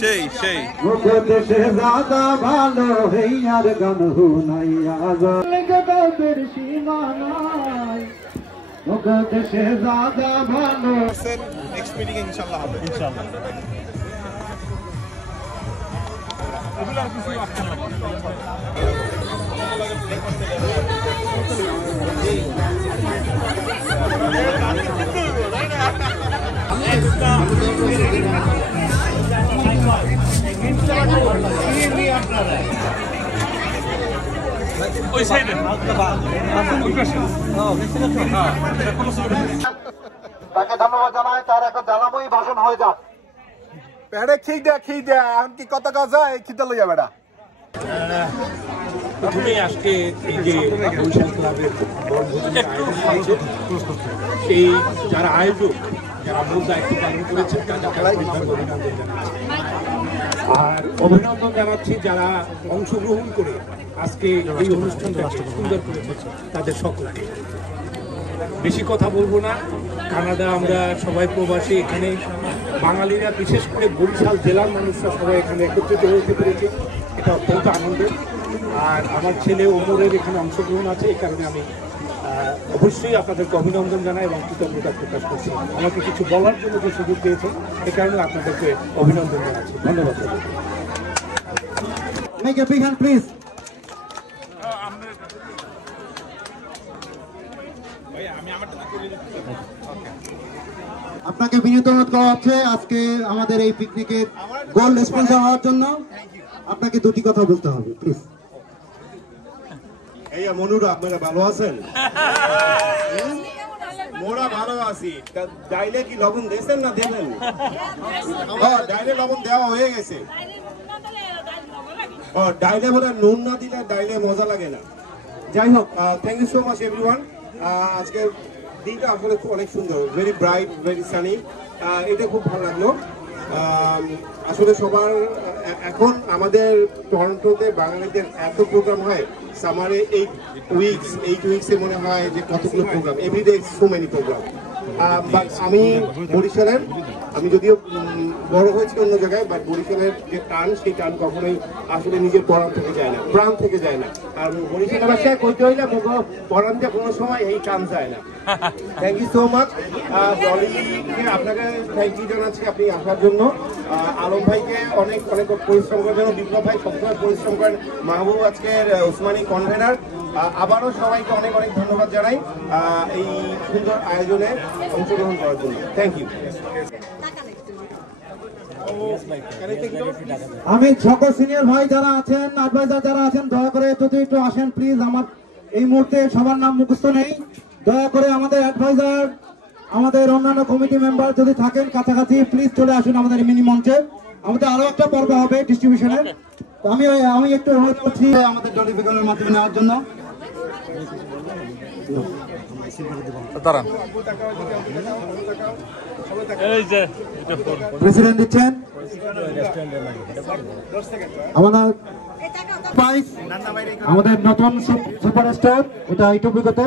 সেই দেশে দাদা ভালো হইয়ার গান হুনাইয়া গদের সীমানায় দেশে দাদা ভালো। নেক্সট মিটিং ইনশাআল্লাহ হবে ইনশাআল্লাহ। তাকে ধন্যবাদ জানাই, তার একটা জ্বালাময়ী ভাষণ হয়ে যাক। পেড়ে খিদে এখন কি কত কাজ হয় খিদে লইয়া বেড়া। প্রথমেই আজকে এই যে বরিশাল ক্লাবের সেই যারা আয়োজক, যারা মূল দায়িত্ব পালন করেছেন তাদেরকে অভিনন্দন জানাচ্ছি। আর অভিনন্দন জানাচ্ছি যারা অংশগ্রহণ করে আজকে এই অনুষ্ঠানটা সুন্দর করেছে তাদের সকলকে। বেশি কথা বলবো না, কানাডা আমরা সবাই প্রবাসী, এখানে বাঙালিরা বিশেষ করে বরিশাল জেলার মানুষরা সবাই এখানে একত্রিত হতে পেরেছে, এটা অত্যন্ত আনন্দের। আর আমার ছেলে ওমরের এখানে অংশগ্রহণ আছে, এই কারণে আমি অবশ্যই আপনাদেরকে অভিনন্দন জানাই এবং কৃতজ্ঞতা প্রকাশ করছি। আমাকে কিছু বলার জন্য যে সুযোগ দিয়েছেন এই কারণে আপনাদেরকে অভিনন্দন জানাচ্ছি। ধন্যবাদ। আপনাকে বিনীত অনুরোধ করা হচ্ছে আজকে আমাদের এই পিকনিকের গোল্ড স্পন্সর হওয়ার জন্য আপনাকে দুটি কথা বলতে হবে প্লিজ। এই মনুরা আপনারা ভালো আছেন? মোরা ভালো আছি। ডাইলে কি লবণ দিয়েছেন না দেবেন? ডাইলে লবণ দেওয়া হয়ে গেছে। ডাইলে বোধ হয় নুন না দিলে ডাইলে মজা লাগে না। যাই হোক, thank you so much everyone. আজকে দিনটা আসলে অনেক সুন্দর, ভেরি ব্রাইট, ভেরি সানি। এটা খুব ভালো লাগলো। আসলে সবার এখন আমাদের টরন্টোতে বাঙালিদের এত প্রোগ্রাম হয় সামারে 8 উইকসে মনে হয় যে কতগুলো programme, everyday so many programme. But আমি বরিশালের, আমি যদিও বড় হয়েছি অন্য জায়গায়, বাট বরিশালের যে টান, সেই টান কখনোই আসলে নিজের পরাণ থেকে যায় না, প্রাণ থেকে যায় না। আর বরিশালের ভাষায় কইতে হইলে পরাণটা কোনো সময় এই টান যায় না। থ্যাংক ইউ সো মাচ ডলিকে, আপনাকে থ্যাংক ইউ জানাচ্ছি আপনি আসার জন্য। আলম ভাইকে অনেক অনেক পরিশ্রম করার জন্য, বিপ্লব ভাই সবসময় পরিশ্রম করেন, মাহবুব আজকের ওসমানী কনভেনার। আবারও সবাইকে অনেক অনেক ধন্যবাদ জানাই এই সুন্দর আয়োজনে অংশগ্রহণ করার জন্য। Thank you. আমি সকল সিনিয়র ভাই যারা আছেন, অ্যাডভাইজার যারা আছেন, দয়া করে একটু আসেন প্লিজ। আমার এই মুহূর্তে সবার নাম মুখস্থ নেই, দয়া করে আমাদের অ্যাডভাইজার, আমাদের অন্যান্য কমিটি মেম্বার যদি থাকেন কাছাকাছি প্লিজ চলে আসুন আমাদের মিনি মঞ্চে। আমাদের আরো একটা পর্ব হবে ডিস্ট্রিবিউশনের, আমি একটু অনুরোধ করছি আমাদের নোটিফিকেশনের মাধ্যমে নেওয়ার জন্য। প্রেসিডেন্ট দিচ্ছেন আমাদের নতুন সুপারস্টার, এটা ইউটিউবে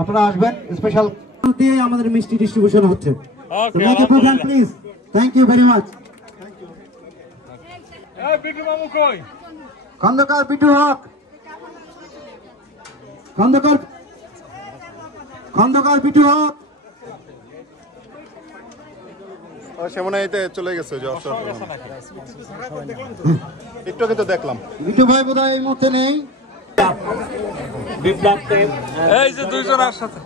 আপনারা আসবেন, স্পেশাল দিয়ে আমাদের মিষ্টি ডিস্ট্রিবিউশন হচ্ছে। Please, thank you very much. Khondokar Pitu Haque, Khondokar Pitu Haque. সে মনে হয় চলে গেছে, একটু কিন্তু দেখলাম বিটু ভাই বোধ হয় এই মুহূর্তে নেই। এই যে দুইজন একসাথে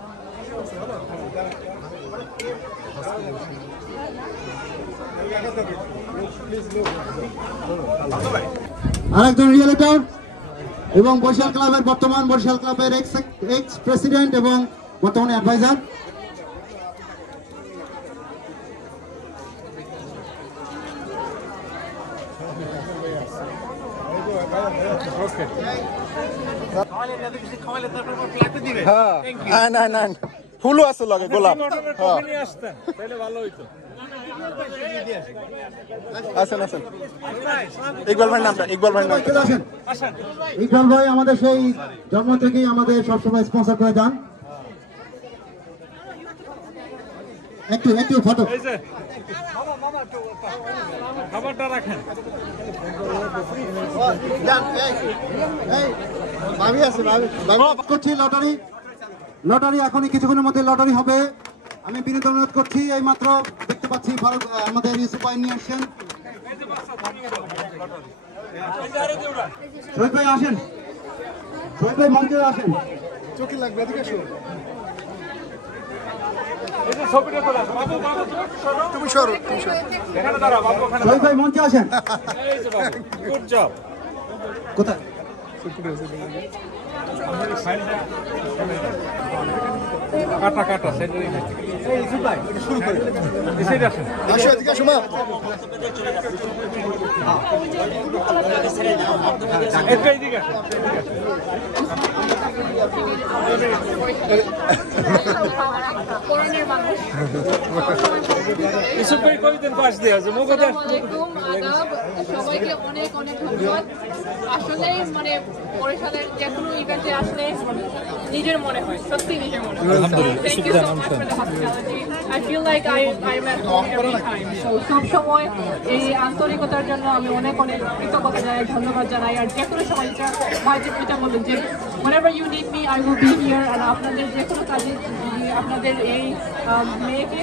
আরেকজন রিয়েলিটর এবং বরিশাল ক্লাবের বর্তমান বরিশাল ক্লাবের এক্স প্রেসিডেন্ট এবং বর্তমানে অ্যাডভাইজার। না ফুলও আছে লাগে, গোলাপ আসেন। ইকবাল ভাই নামটা, ইকবাল ভাই আমাদের সেই জন্ম থেকেই আমাদের সবসময় স্পন্সর করে যান। একটু একটু ফটো খাবারটা রাখেন করছি লটারি লটারি এখনই কিছুক্ষণের মধ্যে লটারি হবে। আমি বিনীত অনুরোধ করছি, এই মাত্র দেখতে পাচ্ছি ফারুক আমাদের ইউসুফ ভাই নিয়ে আসছেন। শহীদ ভাই আসেন, শহীদ ভাই মঞ্চে আসেন। চোখে লাগবে এদিকে এসো। তুমি সরো, তুমি সরো। শহীদ ভাই মঞ্চে আসেন। গুড জব কোথায় কাটা কাটা সেটা শুরু করে আসো এদিকে এসো মা। এটাই দিকে এসব করে কবিতার পাশ দিয়ে আছে মুখে সবাইকে অনেক অনেক ধন্যবাদ। আসলে মানে পরিষদের যে কোনো ইভেন্টে আসলে নিজের মনে হয়, সত্যি নিজের মনে হয়। Thank you so much for the hospitality. I feel like I'm at home every time. So সব সময় এই আন্তরিকতার জন্য আমি অনেক অনেক কৃতজ্ঞতা জানাই, ধন্যবাদ জানাই। আর যে কোনো সময় এটা বলবেন যে whenever you need me I will be here. আর আপনাদের যে কোনো কাজে আপনাদের এই মেয়েকে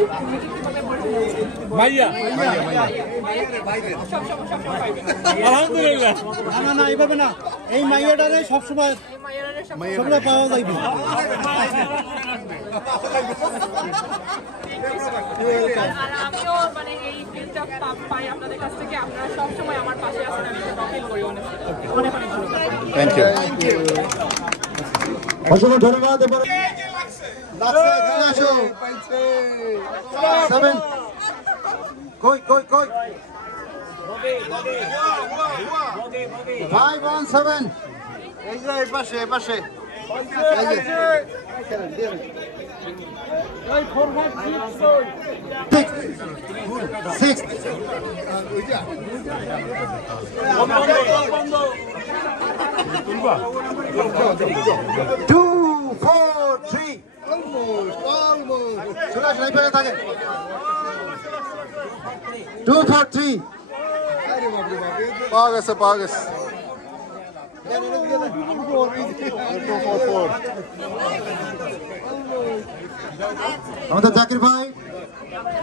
কিভাবে বলবো মাইয়া আলহামদুলিল্লাহ না এইভাবে না, এই মাইয়াটারে সবসময় সবসময় পাওয়া যাইবে। আর আমিও মানে এই ফিলটা পাই আপনাদের কাছ থেকে। আপনারা সবসময় আমার পাশে আছেন, আমি এটা ফিল করি অনেক অনেক অনেক ধন্যবাদ। Thank you. অসংখ্য ধন্যবাদ। কই কই কই 517 এই যে এই পাশে এই পাশে। Six. 2, 4, 3. চলে আসেন, এই পাশে থাকেন। 2, 4, 3. পাওয়া গেছে পাওয়া গেছে। আমাদের জাকির ভাই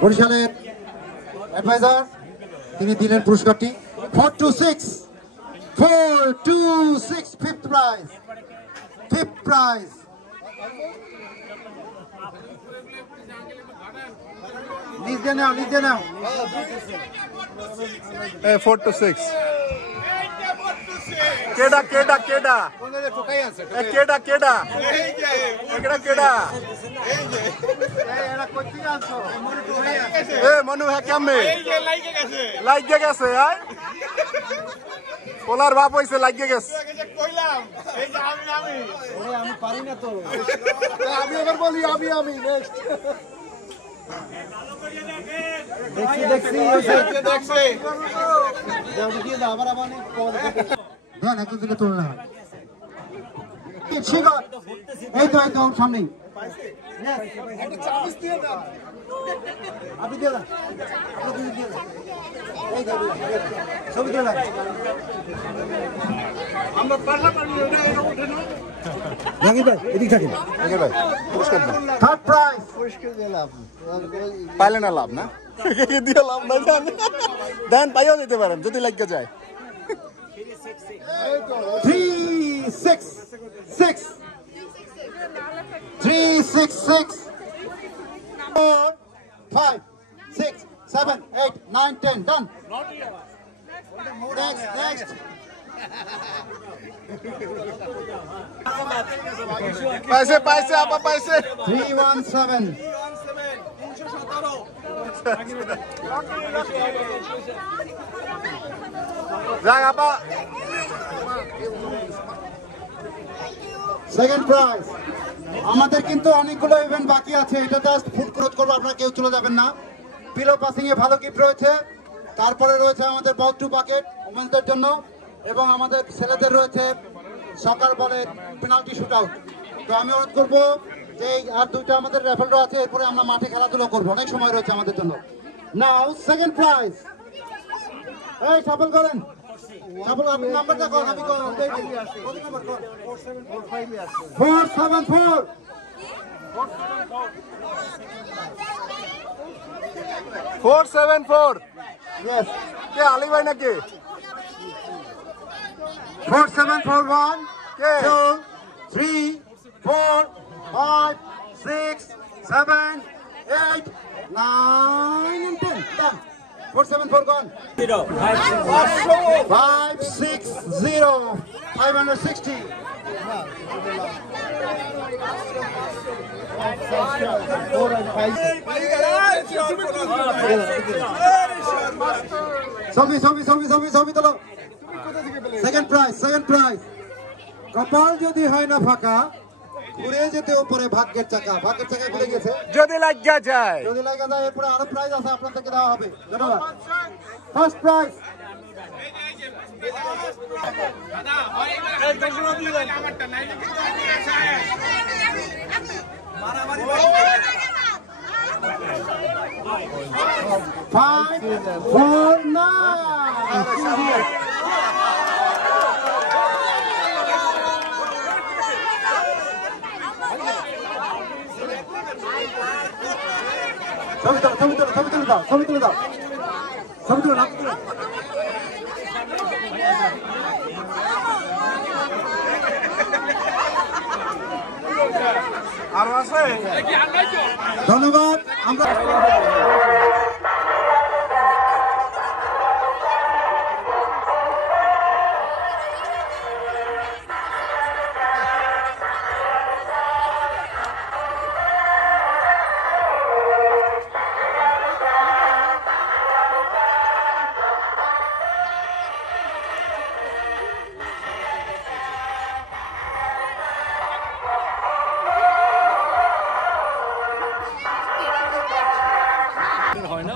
বরিশালের অ্যাডভাইজার, তিনি দিলেন পুরস্কারটি। 426 426 ফিফথ প্রাইজ, ফিফথ প্রাইজ। নিজে নাও, নিজে নাও। 426 কেডা কেডা কেডা কেডা কেডা কেডা কেডা এ মনু হ্যাঁ কেমনে লাইগে গেছে আয় পোলার বাপ হইছে লাইগে গেছে। আমি পারি না তো, আমি এবার বলি আমি নেক্সট দেখছি দেখছি আবার আবার দেন একটু দিকে তুলে না। এই তো এই তো সামনেই আপনি দিয়ে দেন, আপনি দিয়ে দেন, এই তো ছবি দিয়ে দেন। আমরা পাশাপাশি জাকির ভাই এদিকে থাকেন। ভাই পুরস্কার দাও। থার্ড প্রাইজ পাইলে না লাভ না দিয়ে লাভ নাই দেন পাইও দিতে পারেন যদি লাগে যায়। 366 366 4 5 6 7 8 9 10 done. Next পাইছে পাইছে আপা পাইছে 317 যাক আপা সেকেন্ড প্রাইজ। আমাদের কিন্তু অনেকগুলো ইভেন্ট বাকি আছে, এটা জাস্ট ফুড ক্রোচ করবো, আপনারা কেউ চলে যাবেন না। পিলো পাসিং এ ভালো গিফট রয়েছে, তারপরে রয়েছে আমাদের বল টু বাকেট ওমেন্সদের জন্য, এবং আমাদের ছেলেদের রয়েছে সকার বলে পেনাল্টি শুট আউট। তো আমি অনুরোধ করবো যে আর দুইটা আমাদের রেফার ড্র আছে, এরপরে আমরা মাঠে খেলাধুলা করবো, অনেক সময় রয়েছে আমাদের জন্য। নাও সেকেন্ড প্রাইজ, এই সাফল করেন, সাফল আপনি নাম্বারটা করেন, আমি কত নাম্বার করেন? 474 474 ইয়েস, কে আলী ভাই নাকি 4741 কে 2 3 4 5 6 7 8 9 and 10 done. 4741 560 560 ছবি তোলো। সেকেন্ড প্রাইজ কপাল যদি হয় না ফাঁকা, ঘুরে যেতে উপরে ভাগ্যের চাকা ফেলে গেছে, যদি লাগিয়া যায় যদি লাগে যায় এরপরে আরো প্রাইজ আছে আপনার থেকে দেওয়া হবে। ধন্যবাদ। ফার্স্ট প্রাইজ ছবি তুলে দাও। আরো আছে ধন্যবাদ। আমরা হয় না